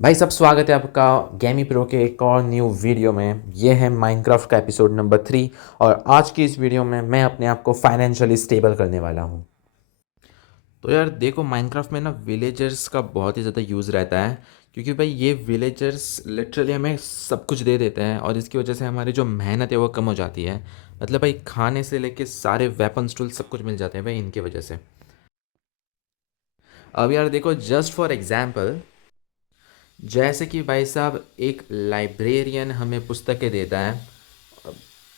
भाई सब स्वागत है आपका गेमी प्रो के एक और न्यू वीडियो में। ये है माइनक्राफ्ट का एपिसोड नंबर 3। और आज की इस वीडियो में मैं अपने आप को फाइनेंशियली स्टेबल करने वाला हूँ। तो यार देखो, माइनक्राफ्ट में ना विलेजर्स का बहुत ही ज़्यादा यूज़ रहता है, क्योंकि भाई ये विलेजर्स लिटरली हमें सब कुछ दे देते हैं और इसकी वजह से हमारी जो मेहनत है वो कम हो जाती है। मतलब भाई खाने से लेके सारे वेपन्स टूल्स सब कुछ मिल जाते हैं भाई इनकी वजह से। अब यार देखो, जस्ट फॉर एग्जाम्पल, जैसे कि भाई साहब एक लाइब्रेरियन हमें पुस्तकें देता है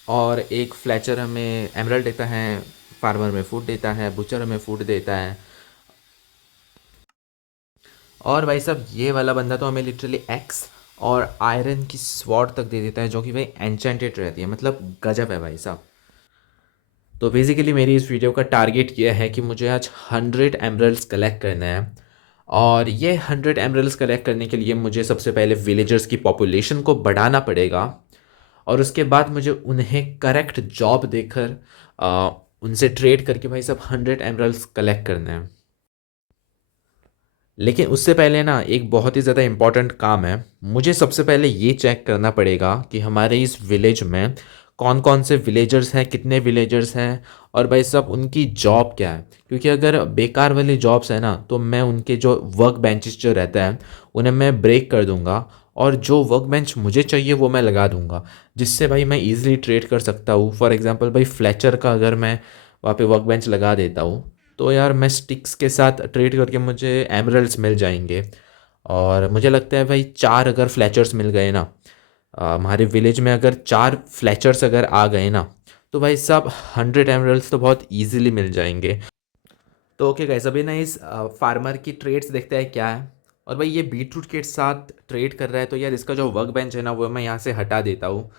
और एक फ्लेचर हमें एमरल्ड देता है, फार्मर में फूड देता है, बुचर हमें फूड देता है। और भाई साहब ये वाला बंदा तो हमें लिटरली एक्स और आयरन की स्वॉर्ड तक दे देता है, जो कि भाई एन्चेंटेड रहती है। मतलब गजब है भाई साहब। तो बेसिकली मेरी इस वीडियो का टारगेट ये है कि मुझे आज 100 एमरल्ड्स कलेक्ट करना है। और ये 100 एमरल्ड्स कलेक्ट करने के लिए मुझे सबसे पहले विलेजर्स की पॉपुलेशन को बढ़ाना पड़ेगा और उसके बाद मुझे उन्हें करेक्ट जॉब देकर उनसे ट्रेड करके भाई सब 100 एमरल्ड्स कलेक्ट करना है। लेकिन उससे पहले ना एक बहुत ही ज़्यादा इम्पॉर्टेंट काम है। मुझे सबसे पहले ये चेक करना पड़ेगा कि हमारे इस विलेज में कौन कौन से विलेजर्स हैं, कितने विलेजर्स हैं, और भाई साहब उनकी जॉब क्या है। क्योंकि अगर बेकार वाली जॉब्स है ना, तो मैं उनके जो वर्क बेंचेस जो रहता है उन्हें मैं ब्रेक कर दूंगा और जो वर्क बेंच मुझे चाहिए वो मैं लगा दूंगा, जिससे भाई मैं ईज़िली ट्रेड कर सकता हूँ। फॉर एग्जांपल भाई फ्लेचर का अगर मैं वहाँ पे वर्क बेंच लगा देता हूँ, तो यार मैं स्टिक्स के साथ ट्रेड करके मुझे एमरल्ड्स मिल जाएंगे। और मुझे लगता है भाई 4 अगर फ्लैचर्स मिल गए ना, हमारे विलेज में अगर 4 फ्लैचर्स अगर आ गए ना, तो भाई साहब 100 एमरल्ड्स तो बहुत इजीली मिल जाएंगे। तो ओके गाइस, अभी ना इस फार्मर की ट्रेड्स देखते हैं क्या है। और भाई ये बीटरूट के साथ ट्रेड कर रहा है, तो यार इसका जो वर्क बेंच है ना वो मैं यहाँ से हटा देता हूँ।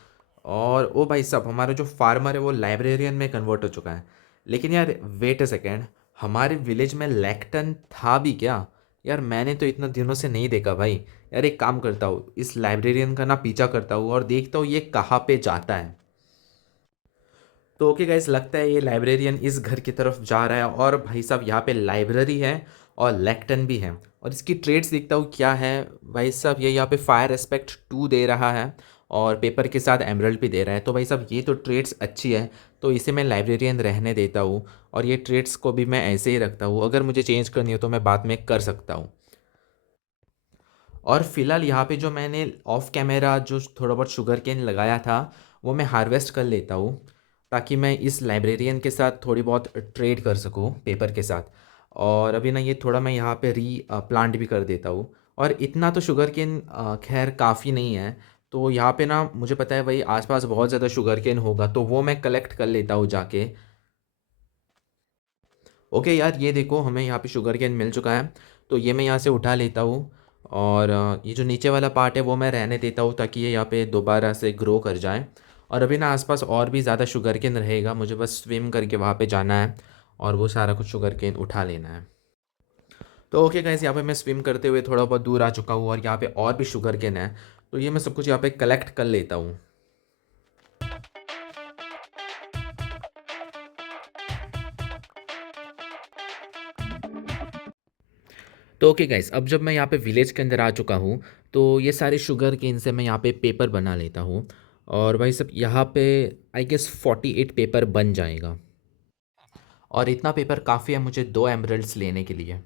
और ओ भाई साहब, हमारा जो फार्मर है वो लाइब्रेरियन में कन्वर्ट हो चुका है। लेकिन यार वेट अ सेकेंड, हमारे विलेज में लैक्टन था भी क्या? यार मैंने तो इतना दिनों से नहीं देखा भाई। यार एक काम करता हूँ, इस लाइब्रेरियन का ना पीछा करता हूँ और देखता हूँ ये कहाँ पे जाता है। तो ओके गाइस, लगता है ये लाइब्रेरियन इस घर की तरफ जा रहा है और भाई साहब यहाँ पे लाइब्रेरी है और लेक्टन भी है। और इसकी ट्रेड्स देखता हूँ क्या है। भाई साहब ये यहाँ पे फायर एस्पेक्ट 2 दे रहा है और पेपर के साथ एमरल्ड भी दे रहा है। तो भाई साहब ये तो ट्रेड्स अच्छी है, तो इसे मैं लाइब्रेरियन रहने देता हूँ और ये ट्रेड्स को भी मैं ऐसे ही रखता हूँ। अगर मुझे चेंज करनी हो तो मैं बाद में कर सकता हूँ। और फिलहाल यहाँ पे जो मैंने ऑफ कैमरा जो थोड़ा बहुत शुगर केन लगाया था वो मैं हार्वेस्ट कर लेता हूँ, ताकि मैं इस लाइब्रेरियन के साथ थोड़ी बहुत ट्रेड कर सकूँ पेपर के साथ। और अभी ना ये थोड़ा मैं यहाँ पे री प्लांट भी कर देता हूँ। और इतना तो शुगर केन खैर काफ़ी नहीं है। तो यहाँ पे ना मुझे पता है भाई आसपास बहुत ज़्यादा शुगर केन होगा, तो वो मैं कलेक्ट कर लेता हूँ जाके। ओके यार, ये देखो हमें यहाँ पे शुगर केन मिल चुका है, तो ये मैं यहाँ से उठा लेता हूँ। और ये जो नीचे वाला पार्ट है वो मैं रहने देता हूँ, ताकि ये यहाँ पे दोबारा से ग्रो कर जाए। और अभी ना आसपास और भी ज़्यादा शुगर केन रहेगा, मुझे बस स्विम करके वहाँ पे जाना है और वो सारा कुछ शुगर केन उठा लेना है। तो ओके गाइस, यहाँ पे मैं स्विम करते हुए थोड़ा बहुत दूर आ चुका हूँ और यहाँ पे और भी शुगर केन है, तो ये मैं सब कुछ यहाँ पे कलेक्ट कर लेता हूँ। तो ओके गाइस, अब जब मैं यहाँ पे विलेज के अंदर आ चुका हूँ, तो ये सारे शुगर केन से मैं यहाँ पे पेपर बना लेता हूँ। और भाई सब यहाँ पे आई गेस 48 पेपर बन जाएगा। और इतना पेपर काफ़ी है मुझे 2 एमरल्ड्स लेने के लिए।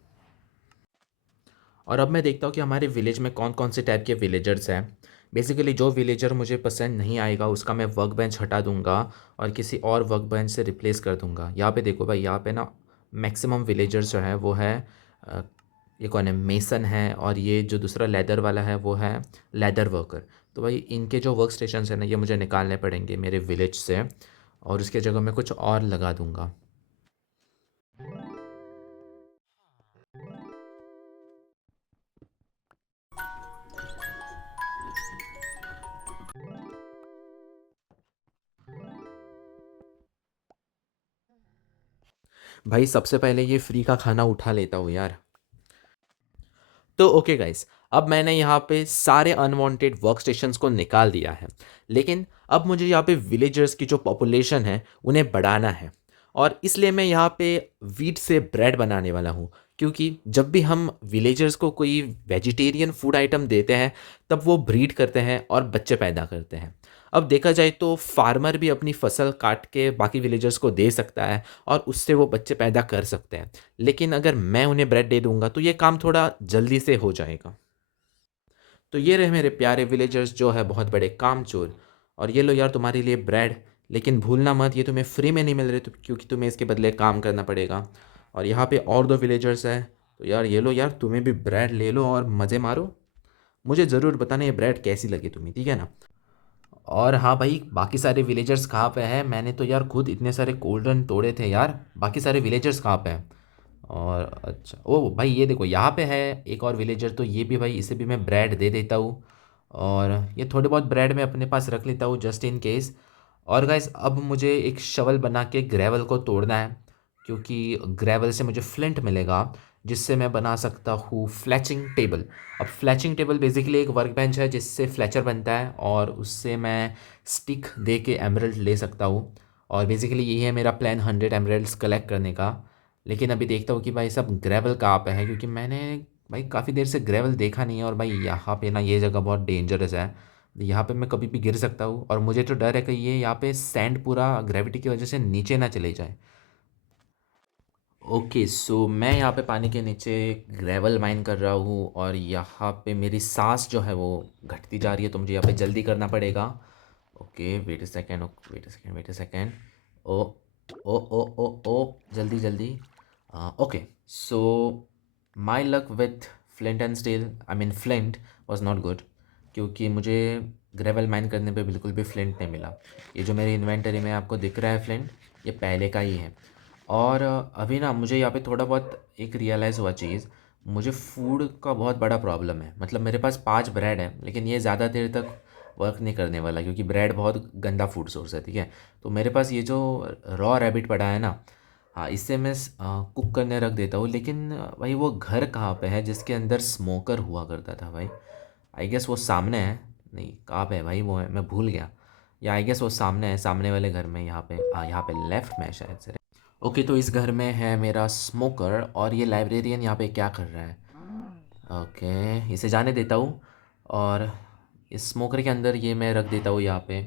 और अब मैं देखता हूँ कि हमारे विलेज में कौन कौन से टाइप के विलेजर्स हैं। बेसिकली जो विलेजर मुझे पसंद नहीं आएगा उसका मैं वर्क बेंच हटा दूंगा और किसी और वर्क बेंच से रिप्लेस कर दूंगा। यहाँ पे देखो भाई, यहाँ पे ना मैक्सिमम विलेजर्स जो है वो है अ, ये कौन है, मेसन है, और ये जो दूसरा लेदर वाला है वो है लेदर वर्कर। तो भाई इनके जो वर्क स्टेशन है ना ये मुझे निकालने पड़ेंगे मेरे विलेज से, और उसके जगह मैं कुछ और लगा दूंगा। भाई सबसे पहले ये फ्री का खाना उठा लेता हूँ यार। तो ओके गाइस, अब मैंने यहाँ पे सारे अनवांटेड वर्क स्टेशंस को निकाल दिया है। लेकिन अब मुझे यहाँ पे विलेजर्स की जो पॉपुलेशन है उन्हें बढ़ाना है। और इसलिए मैं यहाँ पे वीट से ब्रेड बनाने वाला हूँ, क्योंकि जब भी हम विलेजर्स को कोई वेजिटेरियन फूड आइटम देते हैं तब वो ब्रीड करते हैं और बच्चे पैदा करते हैं। अब देखा जाए तो फार्मर भी अपनी फसल काट के बाकी विलेजर्स को दे सकता है और उससे वो बच्चे पैदा कर सकते हैं। लेकिन अगर मैं उन्हें ब्रेड दे दूंगा तो ये काम थोड़ा जल्दी से हो जाएगा। तो ये रहे मेरे प्यारे विलेजर्स जो है बहुत बड़े कामचोर। और ये लो यार तुम्हारे लिए ब्रेड। लेकिन भूलना मत ये तुम्हें फ्री में नहीं मिल रहे तो क्योंकि तुम्हें इसके बदले काम करना पड़ेगा। और यहाँ पे और दो विलेजर्स हैं। तो यार ये लो यार तुम्हें भी ब्रेड ले लो और मज़े मारो। मुझे ज़रूर बताना ये ब्रेड कैसी लगी तुम्हें, ठीक है ना। और हाँ भाई, बाकी सारे विलेजर्स कहाँ पे हैं? मैंने तो यार खुद इतने सारे गोल्डन तोड़े थे यार। बाकी सारे विलेजर्स कहाँ पे हैं? और अच्छा, ओ भाई ये देखो यहाँ पे है एक और विलेजर। तो ये भी भाई, इसे भी मैं ब्रेड दे देता हूँ। और ये थोड़े बहुत ब्रेड मैं अपने पास रख लेता हूँ जस्ट इन केस। और गाइस अब मुझे एक शवल बना के ग्रेवल को तोड़ना है, क्योंकि ग्रेवल से मुझे फ्लिंट मिलेगा जिससे मैं बना सकता हूँ फ्लैचिंग टेबल। अब फ्लैचिंग टेबल बेसिकली एक वर्क बेंच है जिससे फ्लैचर बनता है और उससे मैं स्टिक दे के एमरल्ड ले सकता हूँ। और बेसिकली यही है मेरा प्लान, 100 एमरल्ड्स कलेक्ट करने का। लेकिन अभी देखता हूँ कि भाई सब ग्रेवल कहाँ पे है, क्योंकि मैंने भाई काफ़ी देर से ग्रेवल देखा नहीं है। और भाई यहाँ पे ना ये जगह बहुत डेंजरस है। यहाँ पे मैं कभी भी गिर सकता हूँ और मुझे तो डर है कि ये यहाँ पे सैंड पूरा ग्रेविटी की वजह से नीचे ना चले जाए। ओके सो मैं यहाँ पे पानी के नीचे ग्रेवल माइन कर रहा हूँ और यहाँ पे मेरी सांस जो है वो घटती जा रही है, तो मुझे यहाँ पे जल्दी करना पड़ेगा। Okay wait a second, wait a second, wait a second. Oh oh oh oh oh जल्दी जल्दी। Okay so my luck with flint and steel, I mean flint, was not good. क्योंकि मुझे ग्रेवल माइन करने पे बिल्कुल भी flint नहीं मिला। ये जो मेरी इन्वेंटरी में आपको दिख रहा है फ्लिंट, ये पहले का ही है। और अभी ना मुझे यहाँ पे थोड़ा बहुत एक रियलाइज़ हुआ चीज़। मुझे फूड का बहुत बड़ा प्रॉब्लम है। मतलब मेरे पास 5 ब्रेड है लेकिन ये ज़्यादा देर तक वर्क नहीं करने वाला, क्योंकि ब्रेड बहुत गंदा फूड सोर्स है, ठीक है। तो मेरे पास ये जो रॉ रैबिट पड़ा है ना, हाँ इससे मैं कुक करने रख देता हूँ। लेकिन भाई वो घर कहाँ पे है जिसके अंदर स्मोकर हुआ करता था भाई? आई गेस वो सामने है। नहीं कहाँ पे है भाई वो है, मैं भूल गया। या आई गेस वो सामने है, सामने वाले घर में। यहाँ पे, हाँ यहाँ पे लेफ्ट में है शायद से। ओके तो इस घर में है मेरा स्मोकर और ये लाइब्रेरियन यहाँ पे क्या कर रहा है? ओके इसे जाने देता हूँ। और इस स्मोकर के अंदर ये मैं रख देता हूँ यहाँ पे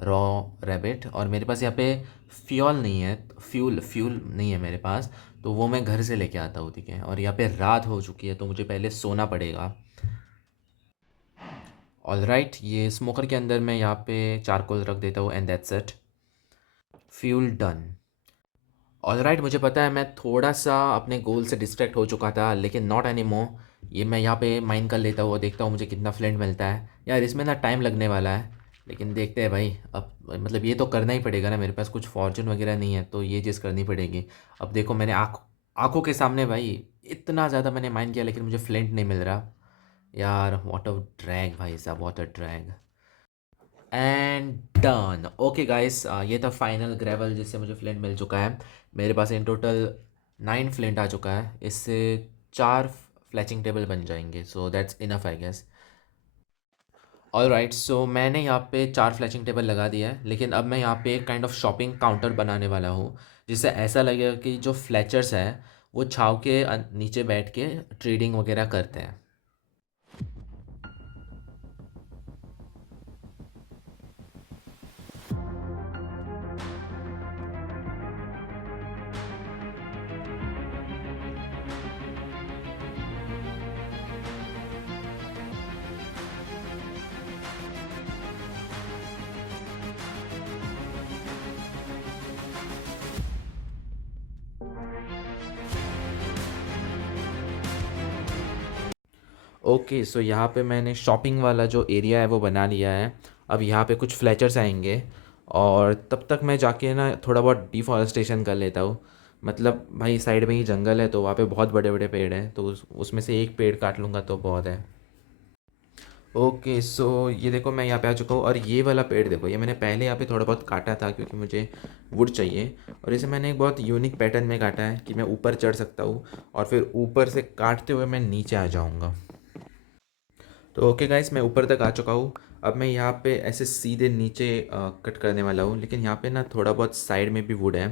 रॉ रैबिट। और मेरे पास यहाँ पे फ्यूल नहीं है, फ्यूल फ्यूल नहीं है मेरे पास। तो वो मैं घर से लेके आता हूँ, ठीक है। और यहाँ पे रात हो चुकी है तो मुझे पहले सोना पड़ेगा। ऑल राइट, ये स्मोकर के अंदर मैं यहाँ पे चारकोल रख देता हूँ and that's it. Fuel done. Alright मुझे पता है मैं थोड़ा सा अपने गोल से डिस्ट्रैक्ट हो चुका था, लेकिन नॉट एनी मोर। ये मैं यहाँ पे माइन कर लेता हूँ और देखता हूँ मुझे कितना फ्लेंट मिलता है। यार इसमें ना टाइम लगने वाला है, लेकिन देखते हैं भाई। अब मतलब ये तो करना ही पड़ेगा ना, मेरे पास कुछ फॉर्चून वगैरह नहीं है तो ये चीज़ करनी पड़ेगी। अब देखो मैंने आँखों के सामने भाई इतना ज़्यादा मैंने माइन किया लेकिन मुझे फ्लेंट नहीं मिल रहा। यार वाट अ ड्रैग भाई साहब, what a drag. And done. Okay guys, ये था फाइनल ग्रेवल जिससे मुझे फ्लिंट मिल चुका है। मेरे पास इन टोटल 9 फ्लिंट आ चुका है। इससे 4 फ्लैचिंग टेबल बन जाएंगे, so that's enough I guess. All right so मैंने यहाँ पे 4 फ्लैचिंग टेबल लगा दिया है, लेकिन अब मैं यहाँ पे एक काइंड ऑफ शॉपिंग काउंटर बनाने वाला हूँ जिससे ऐसा लगेगा कि जो फ्लैचर्स हैं वो छाव के नीचे बैठ के ट्रेडिंग वगैरह करते हैं। ओके सो यहाँ पे मैंने शॉपिंग वाला जो एरिया है वो बना लिया है। अब यहाँ पे कुछ फ्लैचर्स आएंगे और तब तक मैं जाके ना थोड़ा बहुत डिफॉरेस्टेशन कर लेता हूँ। मतलब भाई साइड में ही जंगल है तो वहाँ पे बहुत बड़े बड़े पेड़ हैं, तो उसमें से एक पेड़ काट लूँगा तो बहुत है। ओके सो ये देखो मैं यहाँ पे आ चुका हूँ और ये वाला पेड़ देखो, ये मैंने पहले यहाँ पे थोड़ा बहुत काटा था क्योंकि मुझे वुड चाहिए। और इसे मैंने एक बहुत यूनिक पैटर्न में काटा है कि मैं ऊपर चढ़ सकता हूँ और फिर ऊपर से काटते हुए मैं नीचे आ जाऊँगा। तो ओके गाइस, मैं ऊपर तक आ चुका हूँ। अब मैं यहाँ पे ऐसे सीधे नीचे कट करने वाला हूँ, लेकिन यहाँ पे ना थोड़ा बहुत साइड में भी वुड है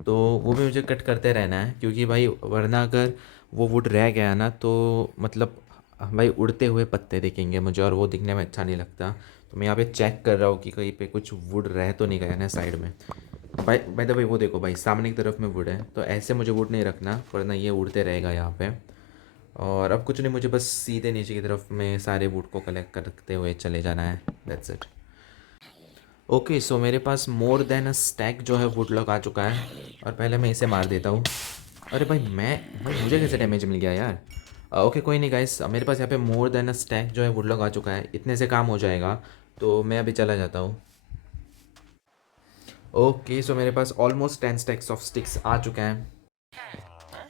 तो वो भी मुझे कट करते रहना है, क्योंकि भाई वरना अगर वो वुड रह गया ना तो मतलब भाई उड़ते हुए पत्ते दिखेंगे मुझे और वो दिखने में अच्छा नहीं लगता। तो मैं यहाँ पे चेक कर रहा हूँ कि कहीं पे कुछ वुड रह तो नहीं गया ना साइड में। बाय द भाई वो देखो भाई सामने की तरफ में वुड है, तो ऐसे मुझे वुड नहीं रखना वरना ये उड़ते रहेगा यहाँ पे। और अब कुछ नहीं, मुझे बस सीधे नीचे की तरफ में सारे वुड को कलेक्ट करते हुए चले जाना है। That's it. ओके सो मेरे पास मोर देन अ स्टैक जो है वुड लॉक आ चुका है और पहले मैं इसे मार देता हूँ। अरे भाई मुझे कैसे डैमेज मिल गया यार। ओके कोई नहीं गाइस, मेरे पास यहाँ पे मोर देन अ स्टैक जो है वुड लॉक आ चुका है, इतने से काम हो जाएगा। तो मैं अभी चला जाता हूँ। ओके सो मेरे पास ऑलमोस्ट 10 स्टैक्स ऑफ स्टिक्स आ चुके हैं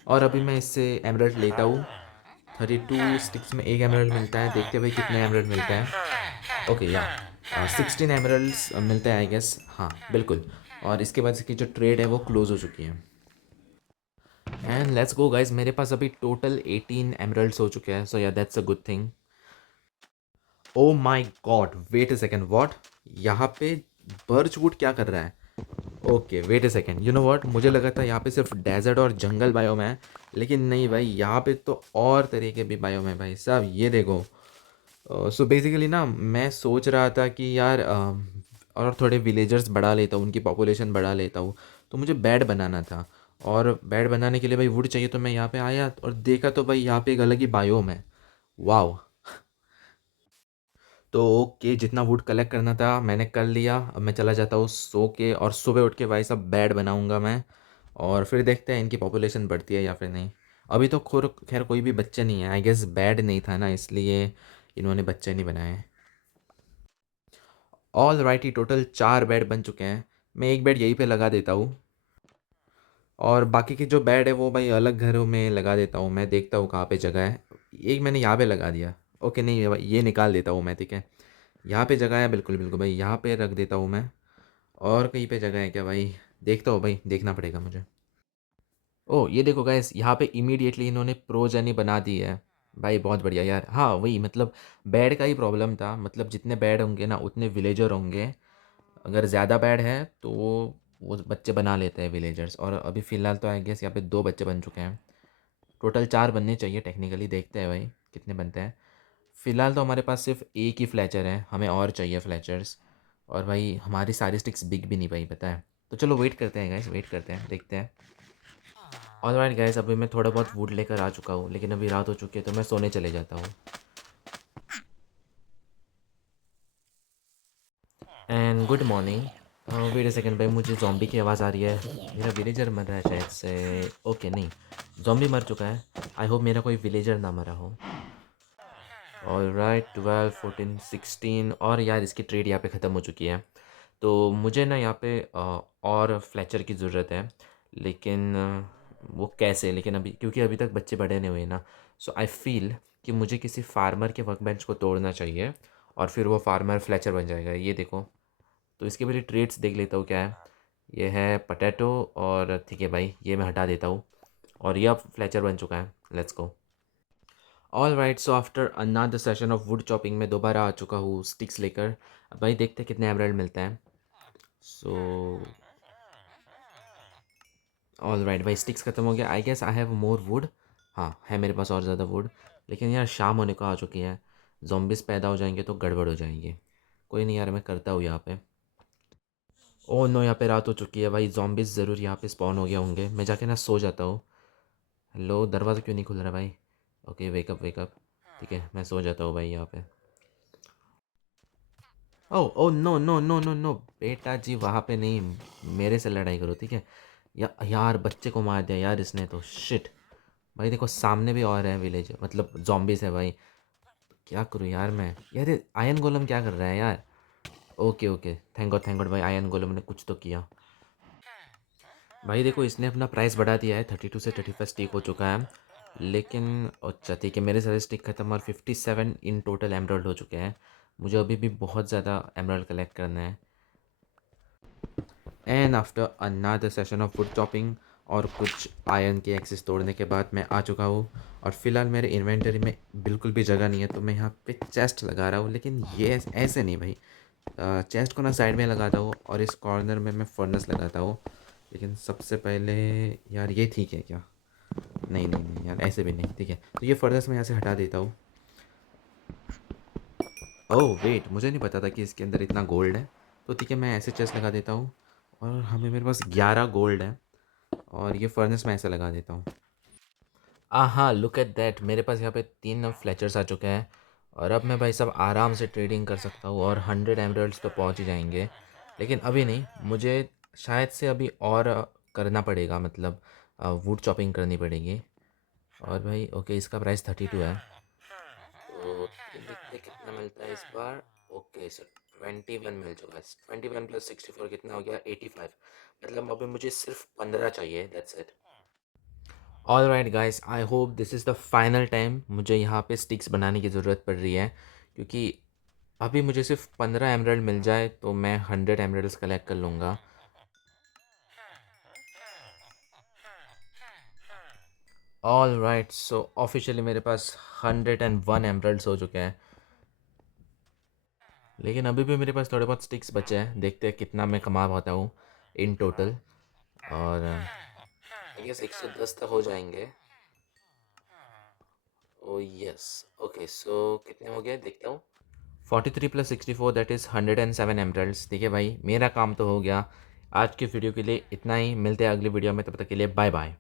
और अभी मैं इससे एमरल्ड लेता हूँ। 32 स्टिक्स में एक एमरल्ड मिलता है, देखते हैं भाई कितने एमरल्ड मिलते हैं। ओके या 16 एमरल्ड्स मिलते हैं आई गेस, हाँ बिल्कुल। और इसके बाद इसकी जो ट्रेड है वो क्लोज हो चुकी है। एंड लेट्स गो गाइज, मेरे पास अभी टोटल 18 एमरल्ड्स हो चुके हैं, so yeah that's a good thing. Oh my god wait a second, what, यहाँ पे बर्चवुड क्या कर रहा है। Okay wait a second, you know what, मुझे लगा था यहाँ पे सिर्फ डेजर्ट और जंगल बायोम है, लेकिन नहीं भाई यहाँ पे तो और तरह के भी बायोम है भाई साहब, ये देखो। सो बेसिकली ना मैं सोच रहा था कि यार और थोड़े विलेजर्स बढ़ा लेता हूँ, उनकी पॉपुलेशन बढ़ा लेता हूँ। तो मुझे बेड बनाना था और बेड बनाने के लिए भाई वुड चाहिए, तो मैं यहाँ पे आया और देखा तो भाई यहाँ पे एक अलग ही बायोम है। वाओ। तो ओके जितना वुड कलेक्ट करना था मैंने कर लिया, अब मैं चला जाता हूँ सो के और सुबह उठ के भाई सब बेड बनाऊँगा मैं। और फिर देखते हैं इनकी पॉपुलेशन बढ़ती है या फिर नहीं। अभी तो खैर कोई भी बच्चे नहीं है, आई गेस बेड नहीं था ना इसलिए इन्होंने बच्चे नहीं बनाए। ऑल राइट, ही टोटल 4 बेड बन चुके हैं। मैं एक बेड यहीं पे लगा देता हूँ और बाकी के जो बेड है वो भाई अलग घरों में लगा देता हूँ, मैं देखता हूँ कहाँ पे जगह है। एक मैंने यहाँ पे लगा दिया। ओके नहीं ये निकाल देता हूँ मैं, ठीक है। यहाँ पे जगह है, बिल्कुल बिल्कुल भाई यहाँ पे रख देता हूँ मैं। और कहीं पे जगह है क्या भाई, देखता हूँ भाई, देखना पड़ेगा मुझे। ओह ये देखो गाइस, यहाँ पे इमीडिएटली इन्होंने प्रोजेनी बना दी है। भाई बहुत बढ़िया यार, हाँ वही मतलब बेड का ही प्रॉब्लम था, मतलब जितने बेड होंगे ना उतने विलेजर होंगे। अगर ज़्यादा बैड है तो वो बच्चे बना लेते हैं विलेजर्स, और अभी फ़िलहाल तो आई गेस यहाँ पे 2 बच्चे बन चुके हैं। टोटल 4 बनने चाहिए टेक्निकली, देखते हैं भाई कितने बनते हैं। फ़िलहाल तो हमारे पास सिर्फ एक ही फ्लैचर है, हमें और चाहिए फ्लैचर्स। और भाई हमारी सारी स्टिक्स बिक भी नहीं पाई पता है। तो चलो वेट करते हैं गाइस, वेट करते हैं, देखते हैं। ऑलराइट गाइस, अभी मैं थोड़ा बहुत वुड लेकर आ चुका हूँ, लेकिन अभी रात हो चुकी है तो मैं सोने चले जाता हूँ। And good morning. Wait a second भाई, मुझे जॉम्बी की आवाज़ आ रही है, मेरा विलेजर मर रहा है शायद से। ओके नहीं, जॉम्बी मर चुका है। आई होप मेरा कोई विलेजर ना मरा हो। ऑलराइट 12 14 16, और यार इसकी ट्रेड यहाँ पे ख़त्म हो चुकी है। तो मुझे ना यहाँ पे और फ्लेचर की ज़रूरत है, लेकिन वो कैसे, लेकिन अभी क्योंकि अभी तक बच्चे बड़े नहीं हुए ना। सो आई फील कि मुझे किसी फार्मर के वर्क बेंच को तोड़ना चाहिए और फिर वो फार्मर फ्लेचर बन जाएगा, ये देखो। तो इसके पहले ट्रेड्स देख लेता हूँ क्या है। ये है पटैटो, और ठीक है भाई ये मैं हटा देता हूँ। और ये अब फ्लेचर बन चुका है, let's go. All right, so after another session of would chopping मैं दोबारा आ चुका हूँ स्टिक्स लेकर। अब भाई देखते हैं कितने एमराल्ड मिलते हैं। सो ऑल राइट भाई, स्टिक्स खत्म हो गया, I guess I have more wood. हाँ है मेरे पास और ज़्यादा वुड, लेकिन यार शाम होने को आ चुकी है, zombies पैदा हो जाएंगे तो गड़बड़ हो जाएंगे। कोई नहीं यार, मैं करता हूँ यहाँ पे। ओह नो, यहाँ पे रात हो चुकी है भाई, zombies ज़रूर यहाँ पे स्पॉन हो गए होंगे, मैं जाके ना सो जाता हूँ। हेलो, दरवाज़ा क्यों नहीं खुल रहा भाई। ओके वेकअप वेकअप, ठीक है मैं सो जाता हूँ भाई यहाँ पे। Oh oh no no no no no, बेटा जी वहाँ पे नहीं, मेरे से लड़ाई करो ठीक है। यार बच्चे को मार दिया यार इसने तो, शिट। भाई देखो सामने भी और है विलेज, मतलब zombies है भाई। क्या करूँ यार मैं, यार ये आयन गोलम क्या कर रहा है यार। ओके ओके, थैंक गॉड भाई, आयन गोलम ने कुछ तो किया। भाई देखो इसने अपना प्राइस बढ़ा दिया है, 32 से 35 स्टिक हो चुका है। लेकिन अच्छा ठीक है, मेरे सारे स्टिक खत्म और 57 इन टोटल एमरल्ड हो चुके हैं। मुझे अभी भी बहुत ज़्यादा एमरल्ड कलेक्ट करना है। And after another session of would chopping और कुछ आयरन के एक्सेस तोड़ने के बाद मैं आ चुका हूँ। और फिलहाल मेरे इन्वेंटरी में बिल्कुल भी जगह नहीं है, तो मैं यहाँ पे चेस्ट लगा रहा हूँ, लेकिन ये ऐसे नहीं भाई। चेस्ट को ना साइड में लगाता हूँ और इस कॉर्नर में मैं फर्नेस लगाता हूँ। लेकिन सबसे पहले यार ये ठीक है क्या, नहीं नहीं नहीं यार, ऐसे भी नहीं, ठीक है। तो ये फर्दर्स मैं यहाँ से हटा देता हूँ। ओह वेट, मुझे नहीं पता था कि इसके अंदर इतना गोल्ड है। तो ठीक है, मैं ऐसे चेस्ट लगा देता हूँ। और हमें मेरे पास 11 गोल्ड है। और ये फर्नेस मैं ऐसे लगा देता हूँ। हाँ, लुक एट दैट, मेरे पास यहाँ पे 3 फ्लेचर्स आ चुके हैं। और अब मैं भाई साहब आराम से ट्रेडिंग कर सकता हूँ और 100 एमरल्ड्स तो पहुँच ही जाएंगे। लेकिन अभी नहीं, मुझे शायद से अभी और करना पड़ेगा, मतलब वुड चॉपिंग करनी पड़ेगी। और भाई ओके, इसका प्राइस 32 है। तो देखते कितना मिलता है इस बार। ओके सर, 21 मिल चुका है। 21 प्लस 64 कितना हो गया? 85। मतलब अभी मुझे सिर्फ 15 चाहिए, that's it. All right guys, I hope this is the final time मुझे यहाँ पे स्टिक्स बनाने की ज़रूरत पड़ रही है, क्योंकि अभी मुझे सिर्फ 15 एमरल्ड मिल जाए तो मैं 100 एमरल्ड्स कलेक्ट कर लूँगा। ऑल राइट, सो ऑफिशियली मेरे पास 101 एमरल्ड्स हो चुके हैं। लेकिन अभी भी मेरे पास थोड़े बहुत स्टिक्स बचे हैं, देखते हैं कितना मैं कमा पाता हूँ इन टोटल। और आई गेस 110 तक हो जाएंगे। ओ यस। ओके सो कितने हो गए देखता हूँ। 43 प्लस 64 दैट इज़ 107 एमरल्ड्स। ठीक है भाई, मेरा काम तो हो गया। आज की वीडियो के लिए इतना ही, मिलते हैं अगली वीडियो में, तब तक के लिए बाय बाय।